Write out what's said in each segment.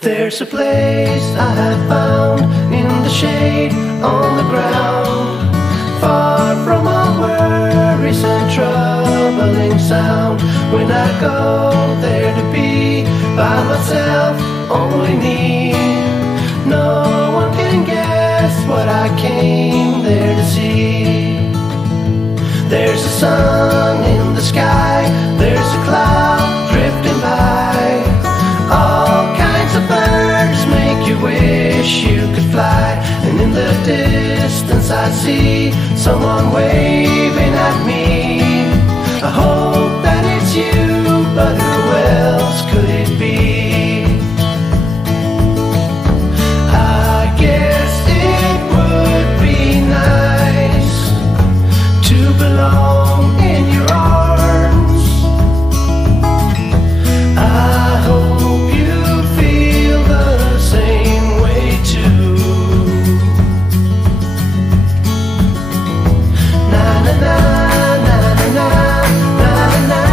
There's a place I have found in the shade on the ground, far from all worries and troubling sound. When I go there to be by myself, only me, no one can guess what I came there to see. There's a sun in the sky, there's a cloud drifting by, all kinds of birds make you wish you could fly. And in the distance I see someone waving at me. I hope that it's you, but who else could it be? I guess it would be nice to belong in your arms. I hope you feel the same way too. Na na na na na na na na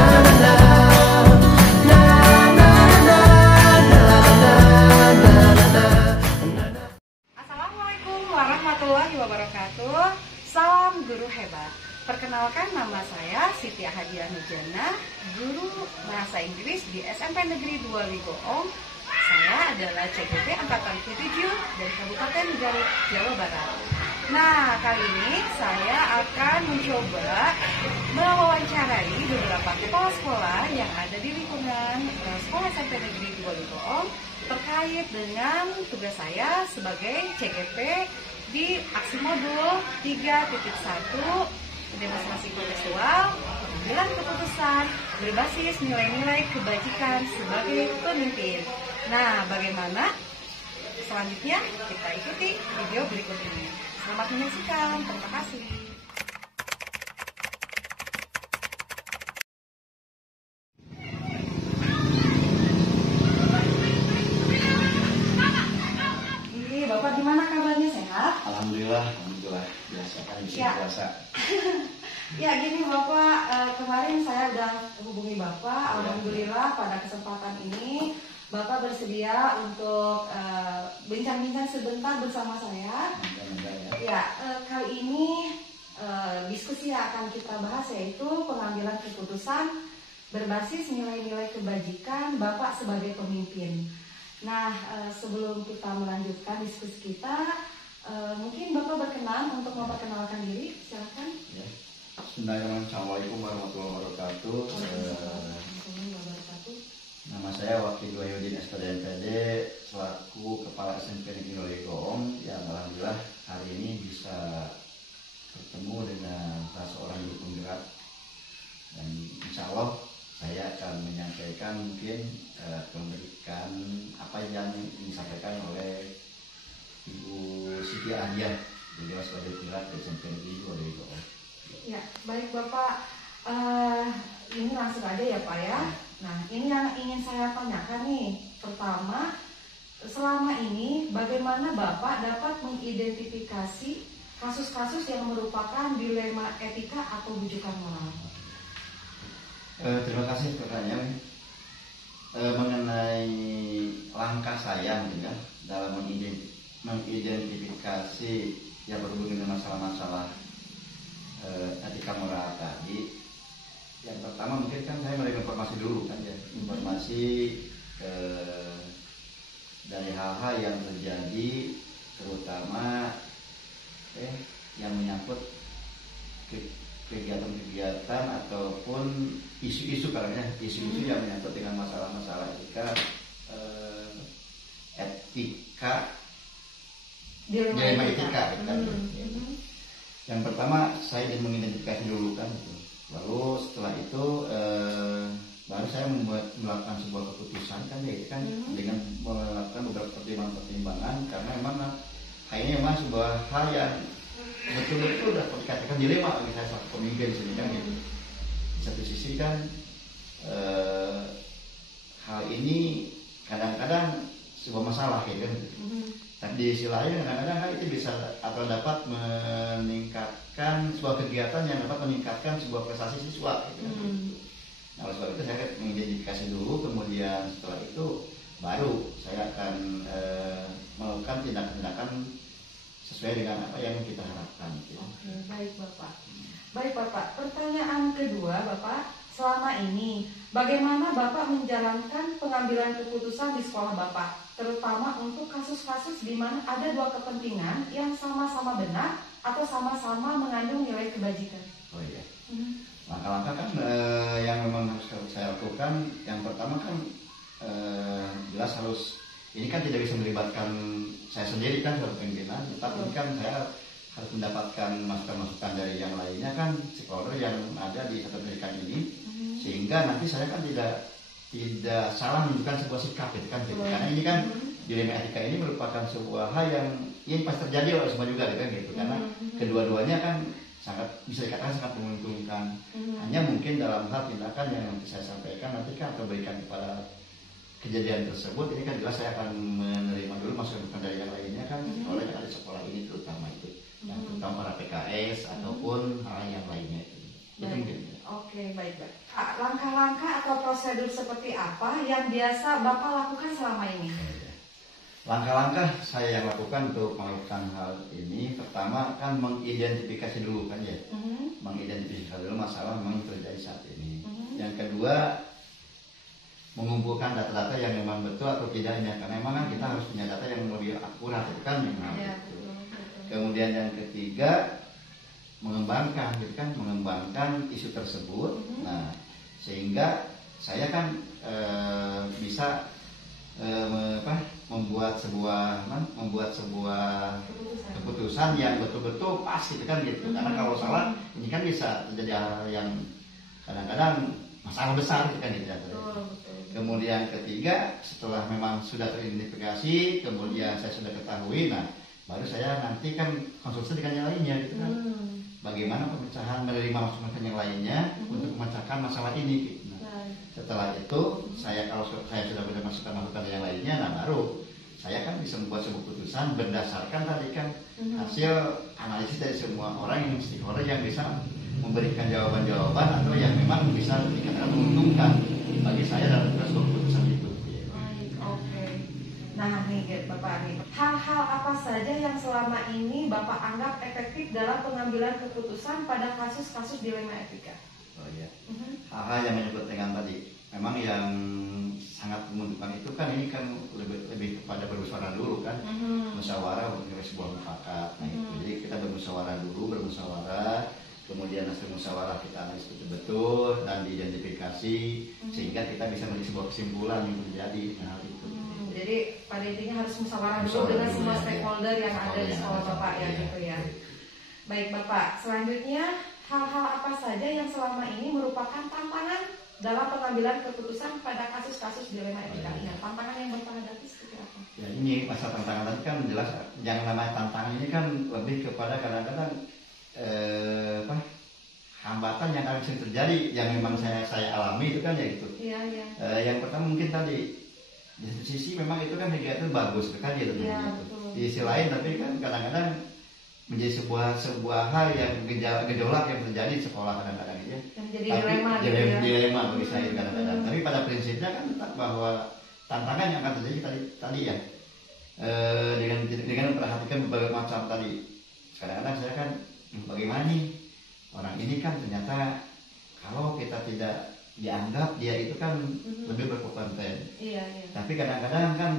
na na na na. Assalamualaikum warahmatullahi wabarakatuh. Salam guru hebat. Perkenalkan, nama saya Siti Hadiah Nujana, guru bahasa Inggris di SMP Negeri 2 Ligoong. Saya adalah CGP angkatan ke-7 dari Kabupaten Garut, Jawa Barat. Nah, kali ini saya akan mencoba mewawancarai beberapa kepala sekolah yang ada di lingkungan sekolah SMP Negeri 2 Ligoong terkait dengan tugas saya sebagai CGP di aksi modul 3.1 demonstrasi kontekstual pengambilan keputusan berbasis nilai-nilai kebajikan sebagai pemimpin. Nah, bagaimana selanjutnya? Kita ikuti video berikut ini. Selamat menyaksikan, terima kasih. Bapak gimana kabarnya, sehat? Alhamdulillah biasa kan Ya. biasa. Ya gini Bapak, kemarin saya udah hubungi Bapak. Alhamdulillah pada kesempatan ini Bapak bersedia untuk bincang-bincang sebentar bersama saya. Ya, kali ini diskusi yang akan kita bahas yaitu pengambilan keputusan berbasis nilai-nilai kebajikan Bapak sebagai pemimpin. Nah, sebelum kita melanjutkan diskusi kita, mungkin Bapak berkenan untuk memperkenalkan diri, silakan. Ya. Bismillahirrahmanirrahim. Assalamualaikum warahmatullahi wabarakatuh. Nama saya Wakil Wahyudin SPDMPD selaku Kepala SMP Negeri 2 Ligoong. Yang alhamdulillah hari ini bisa bertemu dengan salah seorang guru penggerak, dan insya Allah saya akan menyampaikan mungkin memberikan apa yang disampaikan oleh Ibu Siti Hadiah, beliau sebagai penggerak SMP Negeri 2 Ligoong. Ya, baik Bapak, ini langsung aja ya Pak ya. Nah, ini yang ingin saya tanyakan nih. Pertama, selama ini bagaimana Bapak dapat mengidentifikasi kasus-kasus yang merupakan dilema etika atau bujukan moral? Terima kasih pertanyaan. Mengenai langkah saya ya, dalam mengidentifikasi yang berhubungan dengan masalah-masalah etika moral tadi, yang pertama mungkin kan saya menerima informasi dulu kan ya, informasi dari hal-hal yang terjadi, terutama yang menyangkut kegiatan-kegiatan ataupun isu-isu karena isu-isu yang menyangkut dengan masalah-masalah etika dilema etika kan. Yang pertama saya ingin mengidentifikasi dulu kan gitu. Lalu setelah itu baru saya melakukan sebuah keputusan kan ya kan, dengan melakukan beberapa pertimbangan karena memang hal ini memang sebuah hal yang betul-betul udah dikatakan dilema bagi saya sebagai pemimpin sini kan gitu. Di satu sisi kan hal ini kadang-kadang sebuah masalah ya kan. Tapi di sisi lain kadang-kadang itu bisa atau dapat meningkatkan sebuah kegiatan yang dapat meningkatkan sebuah prestasi siswa gitu kan. Nah, oleh sebab itu saya mengidentifikasi dulu, kemudian setelah itu baru saya akan melakukan tindakan-tindakan sesuai dengan apa yang kita harapkan. Oke, baik Bapak. Baik Bapak, pertanyaan kedua Bapak, selama ini bagaimana Bapak menjalankan pengambilan keputusan di sekolah Bapak, terutama untuk kasus-kasus di mana ada dua kepentingan yang sama-sama benar atau sama-sama mengandung nilai kebajikan? Oh iya. Langkah-langkah kan yang memang harus saya lakukan, yang pertama kan jelas harus, ini kan tidak bisa melibatkan saya sendiri kan sebagai pimpinan, tetapi kan saya harus mendapatkan masukan-masukan dari yang lainnya kan, stakeholder yang ada di satu pendidikan ini, sehingga nanti saya kan tidak salah menunjukkan sebuah sikap gitu kan, karena ini kan dilema etika ini merupakan sebuah hal yang ini pasti terjadi oleh semua juga gitu, karena kedua-duanya kan sangat bisa dikatakan sangat menguntungkan. Hanya mungkin dalam hal tindakan yang nanti saya sampaikan nanti kan atau berikan kepada kejadian tersebut, ini kan jelas saya akan menerima dulu masukan dari yang lainnya kan, oleh yang ada di sekolah ini terutama itu, yang terutama para PKS ataupun hal yang lainnya itu. Oke, baik. Langkah-langkah atau prosedur seperti apa yang biasa Bapak lakukan selama ini? Langkah-langkah saya yang lakukan untuk melakukan hal ini, pertama kan mengidentifikasi dulu kan ya, mengidentifikasi dulu masalah memang terjadi saat ini. Yang kedua, mengumpulkan data-data yang memang betul atau tidaknya, karena memang kan kita harus punya data yang lebih akurat itu kan memang. Betul. Kemudian yang ketiga, mengembangkan gitu kan, mengembangkan isu tersebut. Nah, sehingga saya kan bisa membuat sebuah keputusan yang betul-betul pas gitu kan gitu. Karena kalau salah ini kan bisa terjadi hal yang kadang-kadang masalah besar gitu kan gitu. Kemudian ketiga, setelah memang sudah teridentifikasi, kemudian saya sudah ketahui, nah baru saya nanti kan konsultasi dengan yang lainnya gitu kan. Bagaimana pemecahan menerima masukan yang lainnya untuk memecahkan masalah ini gitu. Nah, setelah itu kalau saya sudah punya masukan yang lainnya, nah baru saya kan bisa membuat sebuah keputusan berdasarkan tadi kan hasil analisis dari semua orang yang stakeholder yang bisa memberikan jawaban-jawaban atau yang memang bisa dikatakan menguntungkan bagi saya dalam sebuah keputusan itu. Baik, oke. Nah nih Bapak nih, hal-hal apa saja yang selama ini Bapak anggap efektif dalam pengambilan keputusan pada kasus-kasus dilema etika? Oh iya. Hal-hal yang menyebut dengan tadi, memang yang sangat menguntungkan itu kan ini kan lebih kepada bermusyawarah dulu kan, musyawarah untuk sebuah mufakat. Nah itu, jadi kita bermusyawarah, kemudian hasil musyawarah kita analisis betul-betul dan diidentifikasi sehingga kita bisa melihat sebuah kesimpulan yang terjadi. Nah itu. Jadi pada intinya harus musyawarah dulu dengan semua stakeholder yang ada di sekolah Bapak ya gitu ya. Baik Bapak, selanjutnya hal-hal apa saja yang selama ini merupakan tantangan dalam pengambilan keputusan pada kasus-kasus dilema etika ini? Tantangan yang Bapak hadapi seperti apa? Ya ini masa tantangan tadi kan jelas, yang namanya tantangan ini kan lebih kepada kadang-kadang hambatan yang akan sering terjadi yang memang saya alami itu kan ya itu. Iya. Yang pertama mungkin tadi di satu sisi memang itu kan kegiatan itu bagus kan ya, gitu. Di sisi lain tapi kan kadang-kadang menjadi sebuah hal yang gejolak yang terjadi di sekolah kadang-kadang ya. Menjadi dilema bagi saya kadang-kadang. Tapi pada prinsipnya kan tetap bahwa tantangan yang akan terjadi tadi ya, dengan memperhatikan berbagai macam tadi. Kadang-kadang saya kan bagaimana nih orang ini kan ternyata kalau kita tidak dianggap dia itu kan lebih berkompeten. Iya. Tapi kadang-kadang kan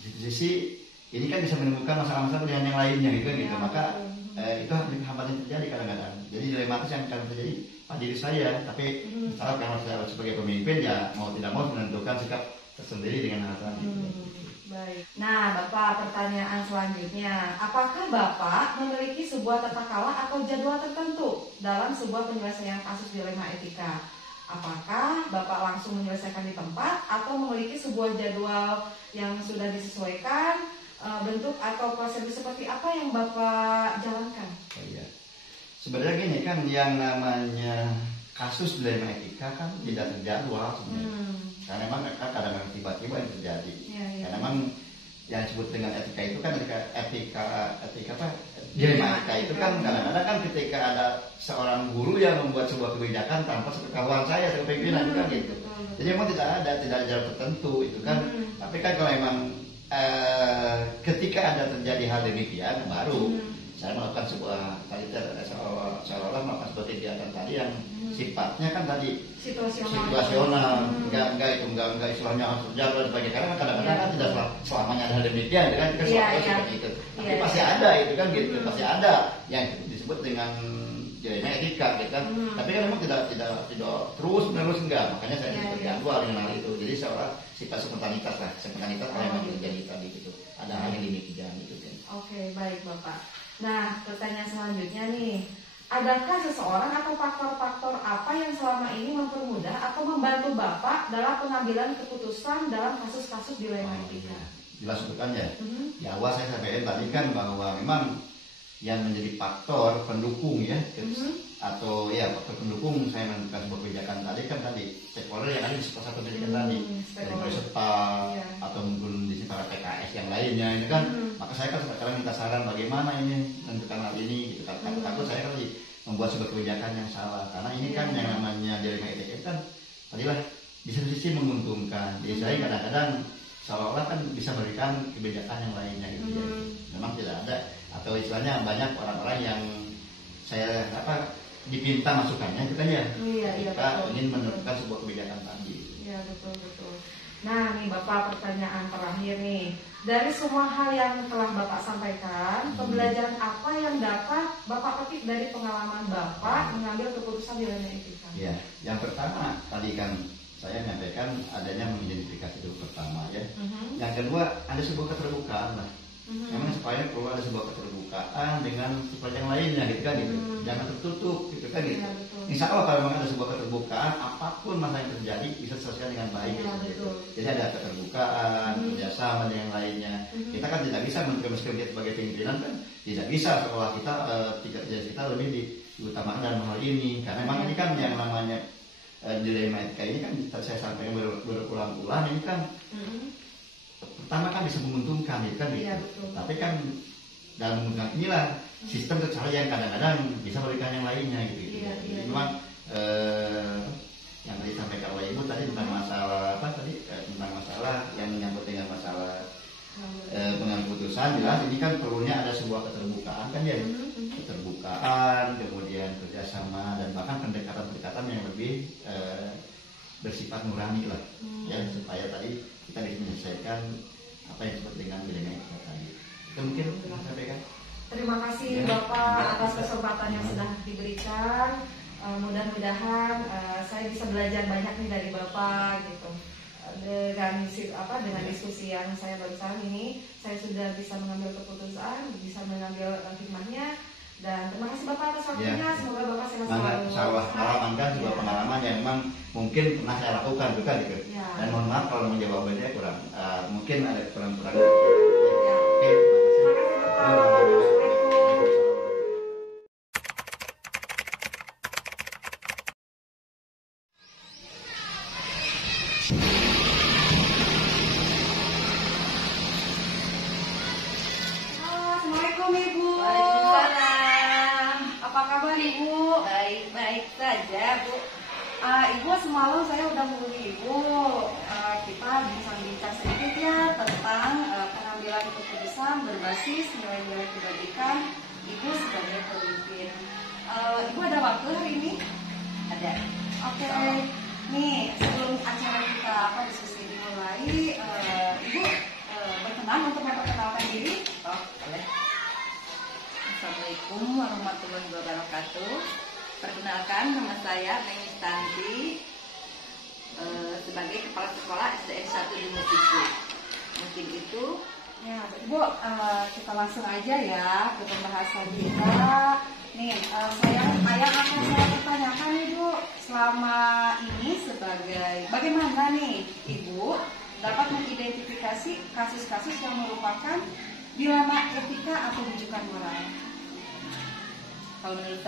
di sisi ini kan bisa menimbulkan masalah-masalah dengan yang lainnya gitu. Maka itu hambatan terjadi kadang-kadang. Jadi dilematis yang akan terjadi pada diri saya. Tapi misalnya kalau saya sebagai pemimpin ya mau tidak mau menentukan sikap tersendiri dengan hal itu. Baik. Nah, Bapak, pertanyaan selanjutnya, apakah Bapak memiliki sebuah tata kala atau jadwal tertentu dalam sebuah penyelesaian kasus dilema etika? Apakah Bapak langsung menyelesaikan di tempat atau memiliki sebuah jadwal yang sudah disesuaikan, bentuk atau prosedur seperti apa yang Bapak jalankan? Oh, iya. Sebenarnya gini kan, yang namanya kasus dilema etika kan tidak terjadwal sebenarnya. Karena memang kadang-kadang tiba-tiba yang terjadi. Karena memang yang disebut dengan etika itu kan dilema etika itu kan kadang-kadang kan ketika ada seorang guru yang membuat sebuah kebijakan tanpa sepengetahuan saya sebagai pimpinan kan gitu. betul. Jadi memang tidak ada jalan tertentu itu kan. Tapi kan kalau memang ketika ada terjadi hal demikian baru saya melakukan sebuah tadi seolah-olah melakukan sebuah kegiatan tadi yang sifatnya kan tadi situasional, enggak istilahnya harus terjadi dan sebagainya. Karena kadang-kadang kan tidak selamanya ada hal demikian, kan kita selalu seperti itu. Tapi pasti ada itu kan gitu, pasti ada yang disebut dengan jalannya etika gitu kan. Tapi kan memang tidak terus menerus enggak, makanya saya terganggu dengan hal itu. Jadi seolah sifat spontanitas kalau memang terjadi tadi gitu. Ada hal yang demikian gitu kan. Oke, baik Bapak. Nah, pertanyaan selanjutnya nih, adakah seseorang atau faktor-faktor apa yang selama ini mempermudah atau membantu Bapak dalam pengambilan keputusan dalam kasus-kasus dilema etika? Jelas bukan ya? Di awal saya sampaikan tadi kan bahwa memang yang menjadi faktor pendukung ya, atau ya faktor pendukung saya menentukan sebuah kebijakan tadi stakeholder yang ada di satu pendidikan tadi, dari peserta atau mungkin di para PKS yang lainnya ini kan, maka saya kan sekarang minta saran bagaimana ini menentukan hal ini gitu kan. Takut saya kan membuat sebuah kebijakan yang salah, karena ini kan yang namanya dilema etika kan tadilah di satu sisi menguntungkan, jadi saya kadang-kadang seolah-olah kan bisa memberikan kebijakan yang lainnya gitu ya. Memang tidak ada, atau istilahnya banyak orang-orang yang saya dipinta masukannya itu kan ya, kita ingin menentukan sebuah kebijakan tadi. Iya, betul. Nah nih Bapak, pertanyaan terakhir nih, dari semua hal yang telah Bapak sampaikan, pembelajaran apa yang dapat Bapak petik dari pengalaman Bapak mengambil keputusan dilema etika? Ya, yang pertama tadi kan saya menyampaikan adanya mengidentifikasi dulu pertama ya. Yang kedua ada sebuah keterbukaan lah. Memang supaya perlu ada sebuah keterbukaan dengan sifat yang lainnya gitu kan gitu. Jangan tertutup gitu kan gitu. Insya Allah kalau memang ada sebuah keterbukaan, apapun masalah yang terjadi bisa selesai dengan baik gitu. Jadi ada keterbukaan, kerjasama dengan lainnya. Kita kan tidak bisa meskipun kita sebagai pimpinan kan tidak bisa seolah kita tingkat kerja kita lebih diutamakan dalam hal ini. Karena memang ini kan yang namanya dilema etika ini kan saya sampaikan berulang-ulang ini kan pertama kan bisa menguntungkan gitu kan gitu. Tapi kan dalam menguntungkan inilah sistem tercari yang kadang-kadang bisa memberikan yang lainnya gitu. Memang yang tadi disampaikan oleh Ibu tadi tentang masalah tentang masalah yang menyangkut dengan masalah pengambilan keputusan, jelas ini kan perlunya ada sebuah keterbukaan kan ya, keterbukaan, kemudian kerjasama dan bahkan pendekatan-pendekatan yang lebih bersifat nurani lah, ya supaya tadi kita bisa menyelesaikan apa yang disebut dengan dilema etika tadi. Itu mungkin saya sampaikan. Terima kasih Bapak atas kesempatan yang sudah diberikan. Mudah-mudahan saya bisa belajar banyak nih dari Bapak gitu. Dengan diskusi yang saya barusan ini, saya sudah bisa mengambil keputusan, bisa mengambil hikmahnya. Dan terima kasih Bapak atas waktunya. Semoga Bapak sehat selalu. Pengalaman kan sebuah pengalaman yang memang mungkin pernah saya lakukan juga gitu. Dan mohon maaf kalau menjawabnya kurang, mungkin ada kurang-kurang. Oke, terima kasih Bapak. Assalamualaikum Ibu. Waalaikumsalam. Apa kabar Ibu? Baik-baik saja, Bu. Ibu semalam saya udah menghubungi Ibu. Kita bincang-bincang sedikit ya tentang pengambilan keputusan berbasis nilai-nilai kebajikan Ibu sebagai pemimpin. Ibu ada waktu hari ini? Ada. Oke. Nih sebelum acara kita diskusi dimulai, Ibu berkenan untuk memperkenalkan diri? Oh, boleh. Assalamualaikum warahmatullahi wabarakatuh. Perkenalkan, nama saya Neng Stanti, sebagai Kepala Sekolah SDN 1 di Mutiku. Mungkin itu. Ya, Ibu, kita langsung aja ya ke pembahasan kita. Nih, yang akan saya pertanyakan Ibu, selama ini bagaimana nih Ibu dapat mengidentifikasi kasus-kasus yang merupakan dilema etika atau rujukan moral? Kalau menurut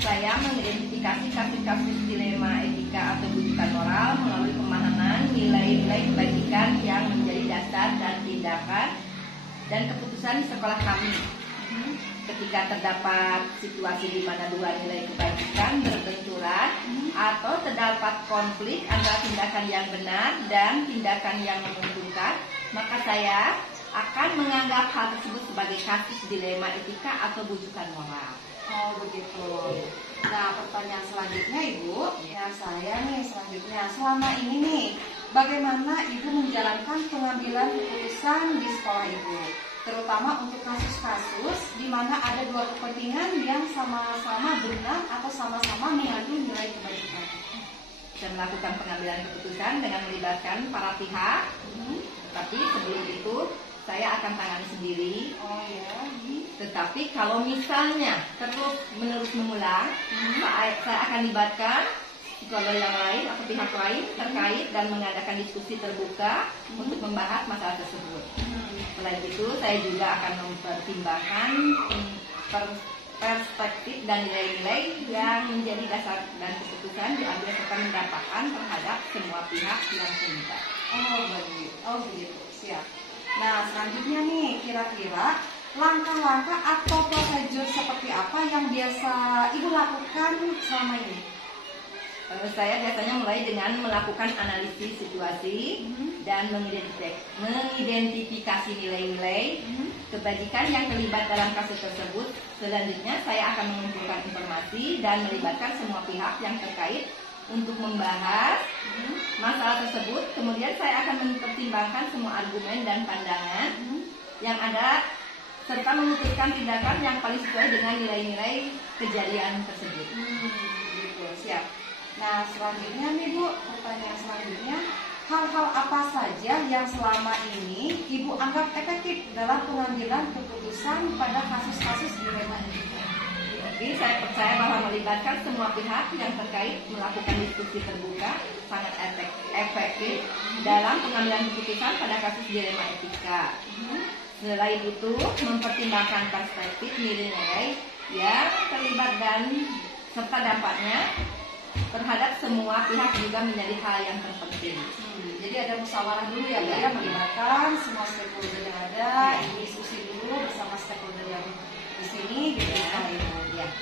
saya mengidentifikasi kasus-kasus dilema etika atau rujukan moral melalui pemahaman nilai-nilai kebajikan yang menjadi dasar dan tindakan dan keputusan di sekolah kami. ketika terdapat situasi di mana dua nilai kebajikan berbenturan atau terdapat konflik antara tindakan yang benar dan tindakan yang menguntungkan, maka saya akan menganggap hal tersebut sebagai kasus dilema etika atau bujukan moral. Oh begitu. Nah pertanyaan selanjutnya Ibu, ya saya nih selanjutnya, selama ini nih bagaimana Ibu menjalankan pengambilan keputusan di sekolah Ibu, terutama untuk kasus-kasus di mana ada dua kepentingan yang sama-sama benar atau sama-sama mengandung nilai kebajikan. Saya melakukan pengambilan keputusan dengan melibatkan para pihak, tapi sebelum itu saya akan tangani sendiri. Oh ya. Tetapi kalau misalnya terus menerus mengulang, saya akan libatkan psikolog yang lain atau pihak lain terkait dan mengadakan diskusi terbuka untuk membahas masalah tersebut. Selain itu, saya juga akan mempertimbangkan perspektif dan nilai-nilai yang menjadi dasar dan keputusan diambil serta mendapatkan terhadap semua pihak yang terlibat. Oh begitu, siap. Nah selanjutnya nih, kira-kira langkah-langkah atau prosedur seperti apa yang biasa Ibu lakukan selama ini? Saya biasanya mulai dengan melakukan analisis situasi dan mengidentifikasi nilai-nilai kebajikan yang terlibat dalam kasus tersebut. Selanjutnya saya akan mengumpulkan informasi dan melibatkan semua pihak yang terkait untuk membahas masalah tersebut. Kemudian saya akan mempertimbangkan semua argumen dan pandangan yang ada serta memutuskan tindakan yang paling sesuai dengan nilai-nilai kejadian tersebut. Gitu, siap. Nah selanjutnya nih Bu, pertanyaan selanjutnya, hal-hal apa saja yang selama ini Ibu anggap efektif dalam pengambilan keputusan pada kasus-kasus dilema ini? Jadi saya percaya bahwa melibatkan semua pihak yang terkait melakukan diskusi terbuka sangat efektif dalam pengambilan keputusan pada kasus dilema etika. Selain itu, mempertimbangkan perspektif nilai-nilai yang terlibat dan serta dampaknya terhadap semua pihak juga menjadi hal yang terpenting. Jadi ada musyawarah dulu ya, ya, melibatkan semua stakeholder yang ada, diskusi dulu bersama stakeholder yang di sini, gitu ya.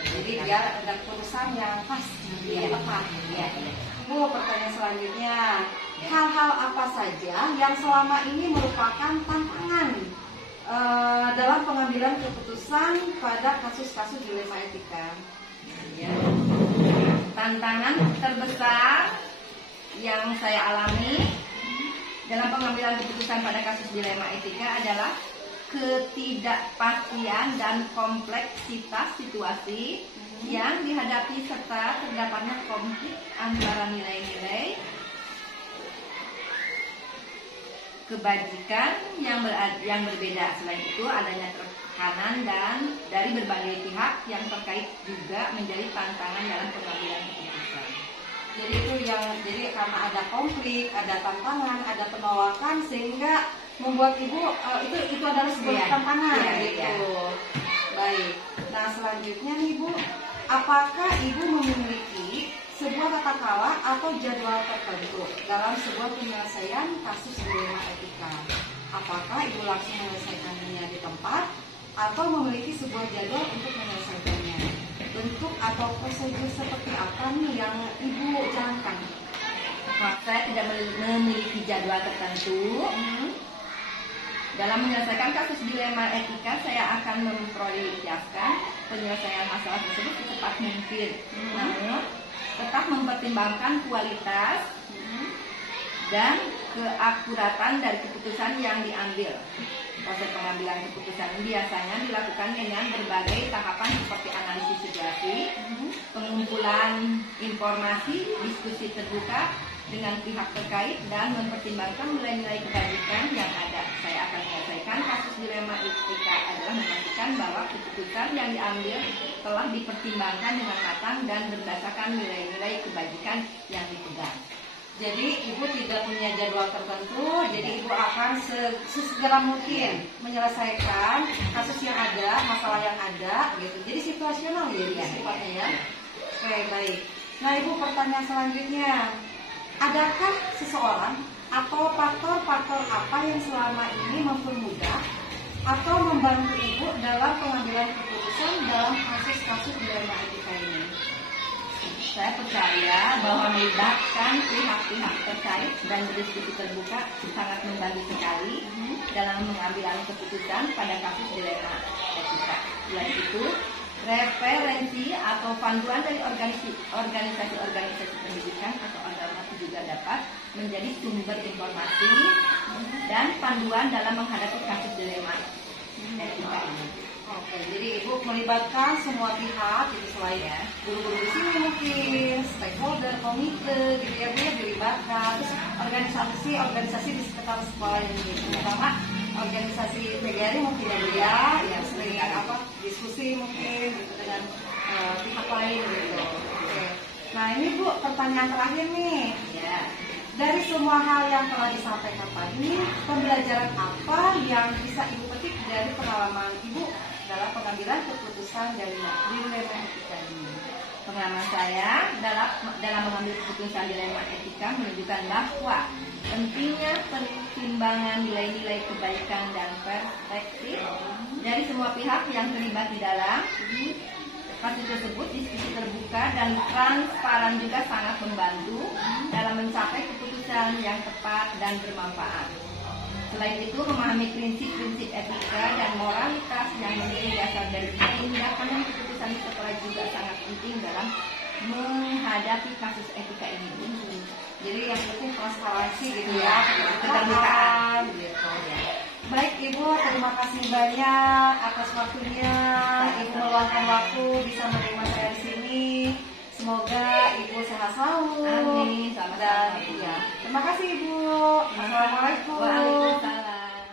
Jadi biar ada keputusan yang pas, tepat. Bu, pertanyaan selanjutnya, hal-hal apa saja yang selama ini merupakan tantangan dalam pengambilan keputusan pada kasus-kasus dilema etika? Tantangan terbesar yang saya alami dalam pengambilan keputusan pada kasus dilema etika adalah ketidakpastian dan kompleksitas situasi yang dihadapi serta terdapatnya konflik antara nilai-nilai kebajikan yang berbeda. Selain itu adanya tekanan dan dari berbagai pihak yang terkait juga menjadi tantangan dalam pengambilan keputusan. Jadi itu karena ada konflik, ada tantangan, ada penolakan sehingga membuat Ibu itu adalah sebuah tantangan gitu. Baik. Nah selanjutnya nih Bu, apakah Ibu memiliki sebuah tata cara atau jadwal tertentu dalam sebuah penyelesaian kasus dilema etika? Apakah Ibu langsung menyelesaikannya di tempat atau memiliki sebuah jadwal untuk menyelesaikannya? Bentuk atau prosedur seperti apa nih yang Ibu jalankan? Saya tidak memiliki jadwal tertentu. Dalam menyelesaikan kasus dilema etika, saya akan memprioritaskan penyelesaian masalah tersebut secepat mungkin. Namun, tetap mempertimbangkan kualitas dan keakuratan dari keputusan yang diambil. Proses pengambilan keputusan ini biasanya dilakukan dengan berbagai tahapan seperti analisis situasi, pengumpulan informasi, diskusi terbuka dengan pihak terkait, dan mempertimbangkan nilai-nilai kebajikan yang ada. Saya akan menyelesaikan kasus dilema etika adalah memastikan bahwa keputusan yang diambil telah dipertimbangkan dengan matang dan berdasarkan nilai-nilai kebajikan yang dipegang. Jadi Ibu tidak punya jadwal tertentu, jadi Ibu akan sesegera mungkin menyelesaikan kasus yang ada, masalah yang ada, gitu. Jadi situasional ya sifatnya ya. Oke, baik. Nah Ibu, pertanyaan selanjutnya, adakah seseorang atau faktor-faktor apa yang selama ini mempermudah atau membantu Ibu dalam pengambilan keputusan dalam kasus-kasus dilema etika ini? Saya percaya bahwa melibatkan pihak-pihak terkait dan berdiskusi terbuka sangat membantu sekali dalam mengambil keputusan pada kasus dilema etika. Selain itu, referensi atau panduan dari organisasi-organisasi pendidikan atau organisasi juga dapat menjadi sumber informasi dan panduan dalam menghadapi kasus dilema etika ini. Oke, jadi Ibu melibatkan semua pihak, gitu, selain guru-guru di sini mungkin, stakeholder, komite, gitu ya Bu ya, dilibatkan, terus organisasi di sekitar sekolah ini, terutama organisasi PGRI mungkin ya Bu ya, yang sering diskusi mungkin gitu, dengan pihak lain gitu. Oke. Nah ini Bu, pertanyaan terakhir nih. Ya. Dari semua hal yang telah disampaikan tadi, pembelajaran apa yang bisa Ibu petik dari pengalaman Ibu dalam pengambilan keputusan dari dilema etika ini? Pengalaman saya dalam mengambil keputusan dilema etika menunjukkan bahwa pentingnya pertimbangan nilai-nilai kebaikan dan perspektif dari semua pihak yang terlibat di dalam kasus tersebut. Diskusi terbuka dan transparan juga sangat membantu dalam mencapai keputusan yang tepat dan bermanfaat. Selain itu, memahami prinsip-prinsip etika dan moralitas yang menjadi dasar dari tindakan dan keputusan di sekolah juga sangat penting dalam menghadapi kasus etika ini. Jadi yang penting transparansi gitu ya, keterbukaan gitu ya. Baik Ibu, terima kasih banyak atas waktunya. Ibu meluangkan waktu bisa menerima saya di sini. Semoga Ibu sehat selalu. Amin. Dan ya, terima kasih Ibu. Assalamualaikum. Waalaikumsalam.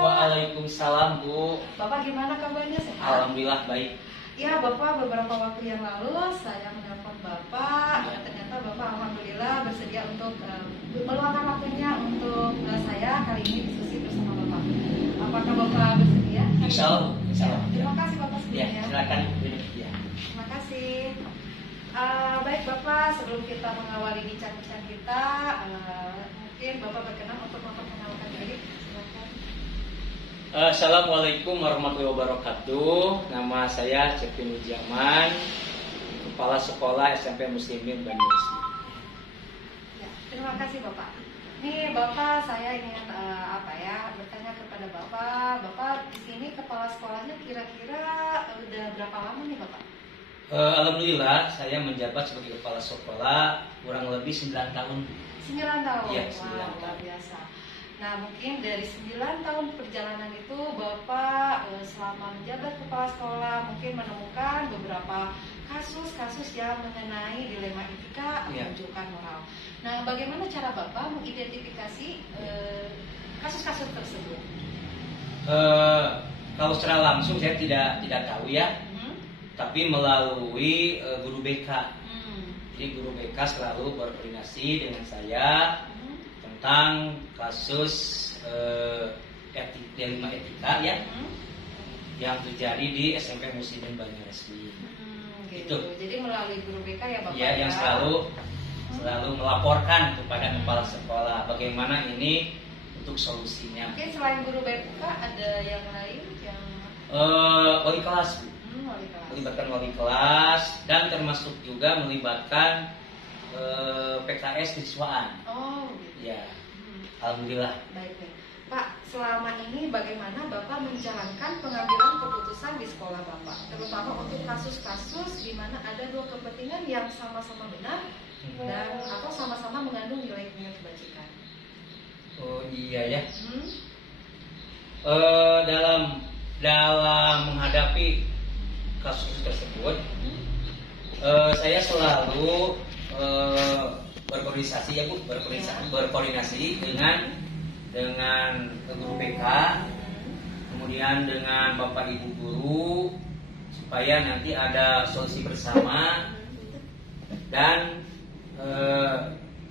Waalaikumsalam Bu. Bapak gimana kabarnya, sehat? Alhamdulillah baik. Ya Bapak, beberapa waktu yang lalu saya menelpon Bapak. Ternyata Bapak alhamdulillah bersedia untuk meluangkan waktunya untuk saya kali ini diskusi bersama Bapak. Apakah Bapak bersedia? Insya Allah. Terima kasih Bapak Ya, sebelumnya. silakan. Ya. Terima kasih. Baik Bapak, sebelum kita mengawali bincang-bincang kita, mungkin Bapak berkenan untuk memperkenalkan diri. Silakan. Assalamualaikum warahmatullahi wabarakatuh. Nama saya Cepin Ujaman, Kepala Sekolah SMP Muslimin Banyuwangi. Ya, terima kasih Bapak. Nih Bapak, saya ingin bertanya kepada Bapak di sini kepala sekolahnya kira-kira udah berapa lama nih Bapak? Alhamdulillah saya menjabat sebagai Kepala Sekolah kurang lebih 9 tahun. 9 tahun. Iya, 9 Wow, luar tahun. biasa. Nah, mungkin dari 9 tahun perjalanan itu Bapak selama menjabat kepala sekolah mungkin menemukan beberapa kasus-kasus yang mengenai dilema etika atau Iya. rujukan moral. Nah, bagaimana cara Bapak mengidentifikasi kasus-kasus tersebut? Kalau secara langsung saya tidak tahu ya, tapi melalui guru BK. Jadi guru BK selalu berkoordinasi dengan saya tentang kasus dilema etika ya yang terjadi di SMP Muslimin Banyuwangi. Gitu. Jadi melalui guru BK ya Bapak? Ya, yang selalu melaporkan kepada kepala sekolah bagaimana ini untuk solusinya. Mungkin selain guru BK ada yang lain yang Wali kelas, wali kelas. melibatkan wali kelas dan termasuk juga melibatkan PKS siswaan. Oh, gitu. Ya, alhamdulillah. Baik. Pak, selama ini bagaimana Bapak menjalankan pengambilan keputusan di sekolah Bapak, terutama untuk kasus-kasus di mana ada dua kepentingan yang sama-sama benar dan atau sama-sama mengandung nilai-nilai kebajikan. Oh iya ya. Dalam menghadapi kasus tersebut, saya selalu berkoordinasi ya Bu, berkoordinasi dengan guru BK, kemudian dengan Bapak Ibu guru supaya nanti ada solusi bersama dan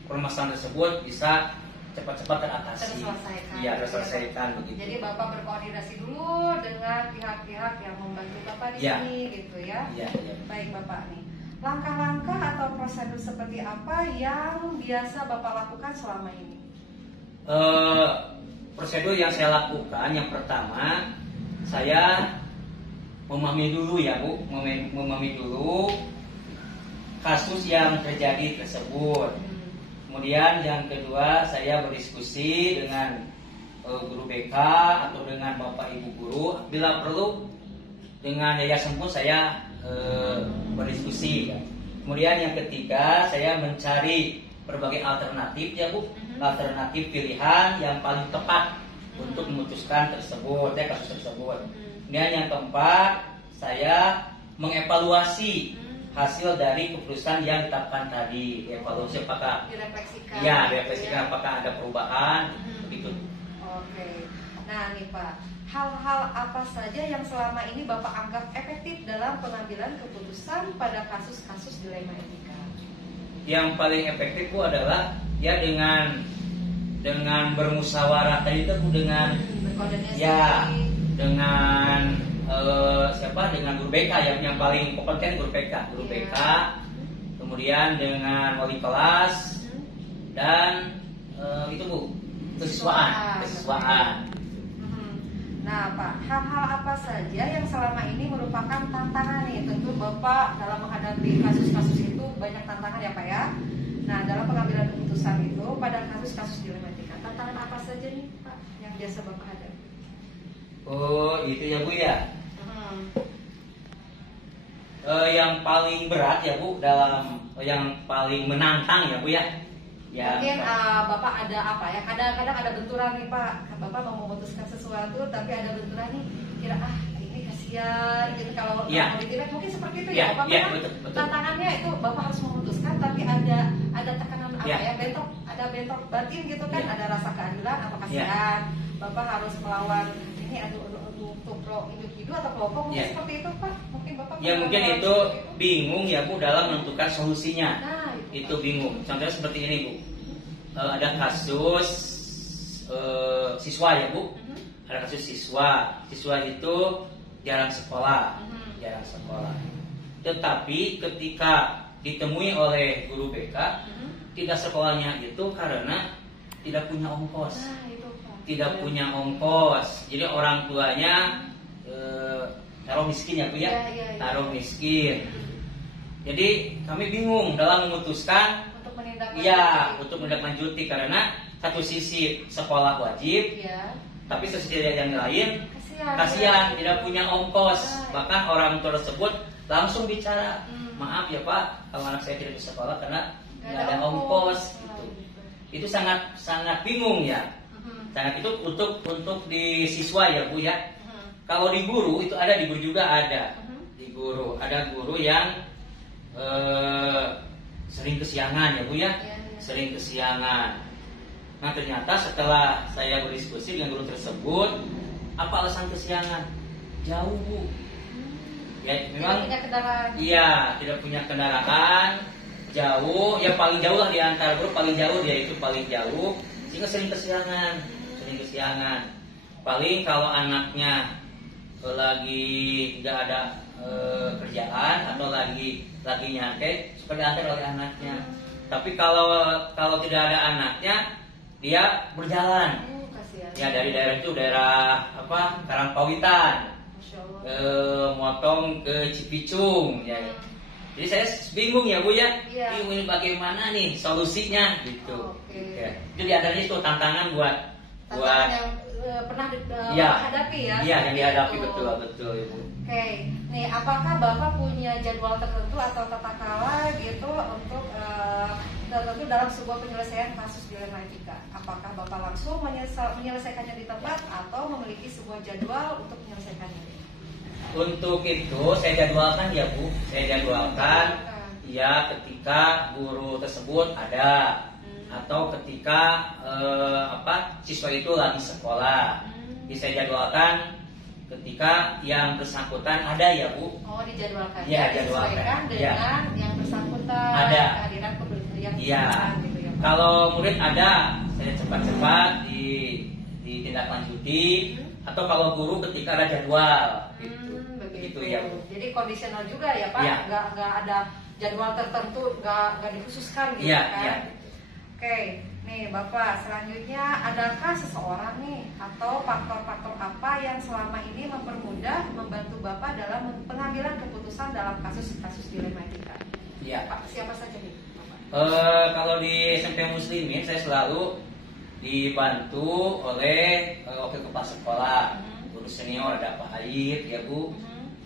permasalahan tersebut bisa cepat-cepat teratasi. Terselesaikan. Iya, terselesaikan begitu. Jadi Bapak berkoordinasi dulu dengan pihak-pihak yang membantu Bapak di Ya. sini gitu ya. Iya, iya. Baik Bapak nih. Langkah-langkah atau prosedur seperti apa yang biasa Bapak lakukan selama ini? Prosedur yang saya lakukan yang pertama, saya memahami dulu ya Bu, memahami dulu kasus yang terjadi tersebut. Kemudian yang kedua, saya berdiskusi dengan guru BK atau dengan Bapak Ibu guru. Bila perlu dengan yayasan pun saya berdiskusi ya. Kemudian yang ketiga, saya mencari berbagai alternatif ya Bu, alternatif pilihan yang paling tepat untuk memutuskan tersebut ya, kasus tersebut. Kemudian yang keempat, saya mengevaluasi hasil dari keputusan yang ditetapkan tadi. Evaluasi apakah Direfleksikan. ya, gitu direfleksikan apakah ada perubahan begitu. Oke. Nah nih Pak, hal-hal apa saja yang selama ini Bapak anggap efektif dalam pengambilan keputusan pada kasus-kasus dilema etika? Yang paling efektif Bu adalah ya dengan bermusyawarah tadi itu Bu, dengan Berkoordinasi. ya dengan dengan guru BK yang paling kompeten guru BK, Iya. BK, kemudian dengan wali kelas dan itu Bu, kesiswaan. Nah Pak, hal-hal apa saja yang selama ini merupakan tantangan nih? Tentu Bapak dalam menghadapi kasus-kasus itu banyak tantangan ya Pak ya. Nah dalam pengambilan keputusan itu pada kasus-kasus dilema etika, tantangan apa saja nih Pak yang biasa Bapak hadapi? Oh itu ya Bu ya. Yang paling berat ya Bu, dalam yang paling menantang ya Bu ya. Mungkin Bapak ada apa ya? Kadang-kadang ada benturan nih Pak. Bapak mau memutuskan sesuatu tapi ada benturan nih. Kira ini kasihan gitu kalau Ya. mau ditindak mungkin seperti itu Ya, ya. Bapak ya, kan betul. tantangannya itu Bapak harus memutuskan tapi ada tekanan apa Ya. ya? Bentrok batin gitu kan. Ya. Ada rasa keadilan atau kasihan. Bapak harus melawan ini untuk individu atau kelompok mungkin Ya. seperti itu Pak. Mungkin Bapak Ya pernah mungkin melawan itu seperti bingung ya Bu dalam menentukan solusinya. Nah, Itu bingung. Contohnya seperti ini Bu. Ada kasus siswa ya Bu. Ada kasus siswa itu jarang sekolah. Tetapi ketika ditemui oleh guru BK, tidak sekolahnya itu karena tidak punya ongkos. Nah, itu Pak. Tidak punya ongkos. Jadi orang tuanya taruh miskin ya Bu ya. Iya. Taruh miskin. Jadi kami bingung dalam memutuskan Untuk menindaklanjuti. ya untuk menindaklanjuti karena satu sisi sekolah wajib, Iya. tapi sisi yang lain Kasihan. kasihan tidak punya ongkos. Nah, Bahkan orang tua tersebut langsung bicara, Hmm. maaf ya Pak, kalau anak saya tidak bisa sekolah karena Nggak nggak ada ongkos. Gitu. Itu sangat bingung ya. Sangat itu untuk di siswa ya Bu ya. Kalau di guru itu ada, di guru juga ada. Di guru ada guru yang sering kesiangan ya Bu ya. Iya. Sering kesiangan. Nah ternyata setelah saya berdiskusi dengan guru tersebut, apa alasan kesiangan? Jauh Bu. Ya memang tidak punya kendaraan. iya tidak punya kendaraan, jauh, ya paling jauh lah di antara grup, paling jauh dia itu paling jauh, sehingga sering kesiangan. Paling kalau anaknya lagi nggak ada kerjaan atau lagi nyantai suka diantar oleh anaknya. Tapi kalau tidak ada anaknya, dia berjalan. Kasihan. Ya dari daerah itu daerah Karangpawitan, Masya Allah. motong ke Cipicung. Ya. Jadi saya bingung ya Bu ya. Iya. Bingung ini bagaimana nih solusinya gitu. Oke. Ya. Itu diantaranya itu tantangan buat Tantangan yang pernah Iya. hadapi ya. Iya yang dihadapi Gitu. betul Ibu. Oke, nih apakah Bapak punya jadwal tertentu atau tata kala gitu untuk tertentu dalam sebuah penyelesaian kasus dilema etika? Apakah Bapak langsung menyelesaikannya di tempat atau memiliki sebuah jadwal untuk menyelesaikannya? Untuk itu saya jadwalkan ya Bu, ya ketika guru tersebut ada atau ketika siswa itu lagi sekolah. Jadi saya jadwalkan ketika yang bersangkutan ada ya Bu. Oh, dijadwalkan. Iya, Disesuaikan jadwalkan. dengan yang bersangkutan. Ada. Kehadiran yang Iya. bersangkutan gitu ya Pak. Kalau murid ada, saya cepat-cepat ditindaklanjuti, atau kalau guru ketika ada jadwal gitu. Begitu ya Bu. Jadi kondisional juga ya Pak, Ya. nggak ada jadwal tertentu, nggak dikhususkan gitu Iya, kan. iya. Oke, nih Bapak, selanjutnya adakah seseorang nih atau faktor-faktor apa yang selama ini mempermudah membantu Bapak dalam pengambilan keputusan dalam kasus-kasus dilema etika? Iya. Pak, siapa saja nih Bapak? Kalau di SMP Muslimin saya selalu dibantu oleh wakil kepala sekolah, guru senior, ada Pak Aib ya Bu,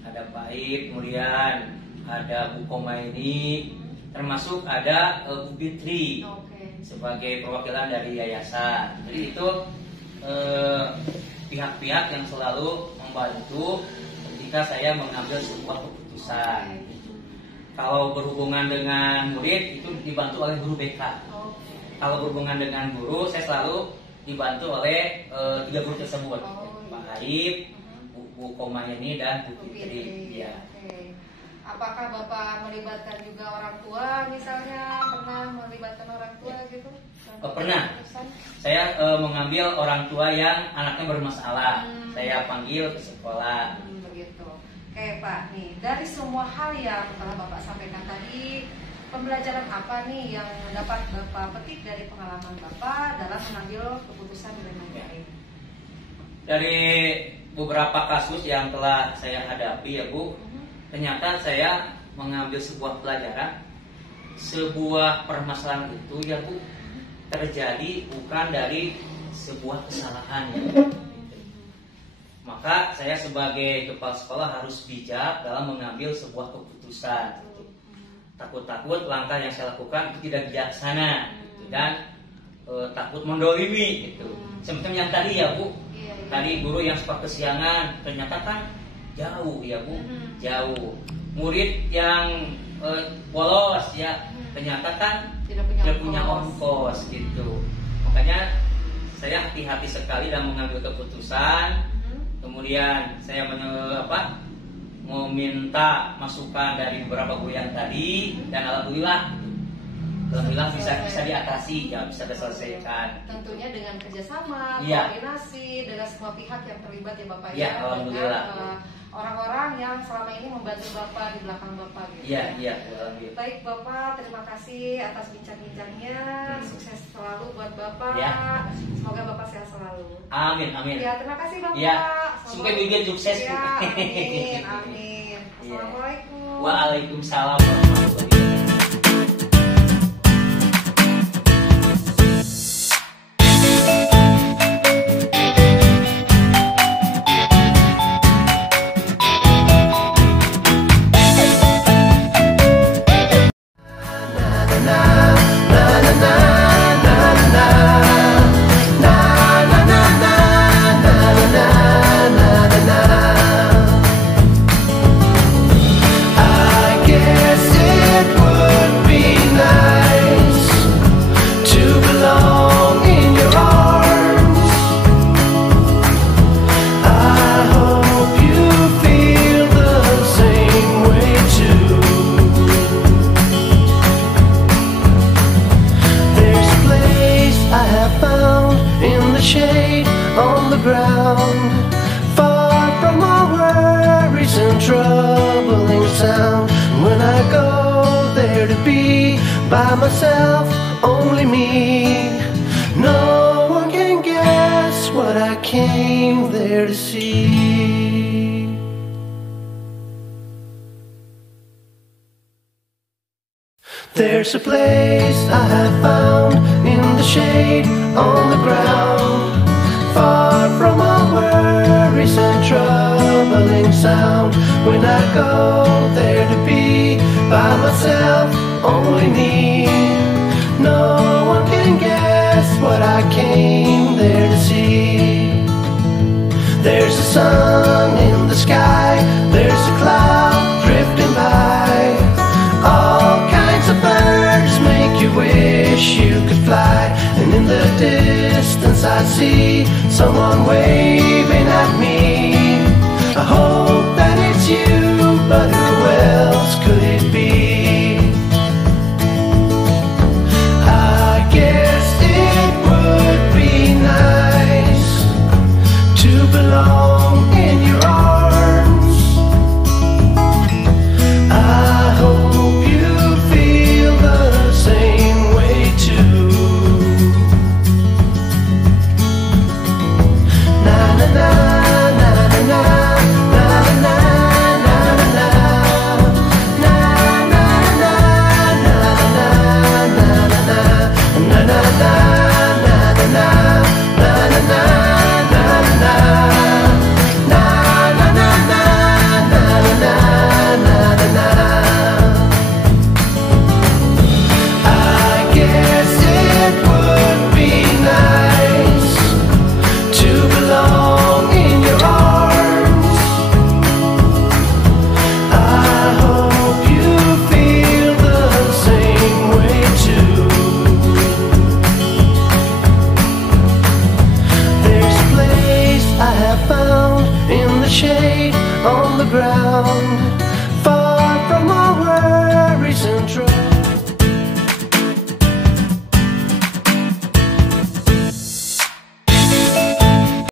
ada Pak Aib, kemudian ada Bu Komaini, termasuk ada Bu Fitri Oke. sebagai perwakilan dari yayasan. Jadi itu pihak-pihak yang selalu membantu ketika saya mengambil sebuah keputusan. Kalau berhubungan dengan murid itu dibantu oleh guru BK. Oke. Kalau berhubungan dengan guru, saya selalu dibantu oleh 3 guru tersebut, Oh, Pak Aib, Bu Komayani, dan Bu Bu Fitri. Fitri. Ya. Oke. Apakah Bapak melibatkan juga orang tua misalnya? Pernah melibatkan orang tua gitu? Pernah. Saya mengambil orang tua yang anaknya bermasalah. Saya panggil ke sekolah. Begitu. Oke Pak, nih dari semua hal yang telah Bapak sampaikan tadi, pembelajaran apa nih yang dapat Bapak petik dari pengalaman Bapak dalam mengambil keputusan dilema etika ini? Dari beberapa kasus yang telah saya hadapi ya Bu, ternyata saya mengambil sebuah pelajaran, sebuah permasalahan itu ya Bu terjadi bukan dari sebuah kesalahan ya. Maka saya sebagai kepala sekolah harus bijak dalam mengambil sebuah keputusan. Takut-takut langkah yang saya lakukan itu tidak bijaksana dan takut mendolimi gitu. Seperti yang tadi ya Bu, tadi guru yang sempat kesiangan ternyata kan jauh ya Bu, jauh. Murid yang bolos ya ternyata kan tidak punya ongkos gitu. Makanya saya hati-hati sekali dalam mengambil keputusan. Kemudian saya meminta masukan dari beberapa guru yang tadi, dan alhamdulillah bisa diatasi, ya bisa diselesaikan. Tentunya dengan kerjasama, Iya. koordinasi dengan semua pihak yang terlibat ya Bapak Iya, ya, alhamdulillah. dengan orang-orang yang selama ini membantu Bapak di belakang Bapak gitu. Iya, alhamdulillah. Baik Bapak, terima kasih atas bincang-bincangnya. Sukses selalu buat Bapak. Ya. Semoga Bapak sehat selalu. Amin. Ya, terima kasih Bapak. Ya, semoga bikin sukses Bu. Ya, amin. Amin. Ya. Assalamualaikum. Waalaikumsalam warahmatullahi wabarakatuh. I guess it would be nice to belong in your arms. I hope you feel the same way too. There's a place I have found in the shade on the ground, far from all worries and troubling sound. When I go there to be by myself, only me, no one can guess what I came there to see. There's a place I have found in the shade on the ground, far from all worries and troubling sound. When I go there to be by myself, only me, no one can guess what I came there to see. There's a sun in the sky, there's a cloud drifting by, all kinds of birds make you wish you could fly. And in the distance I see someone waving at me. I hope that it's you, but who else could it be? I guess it would shade on the ground.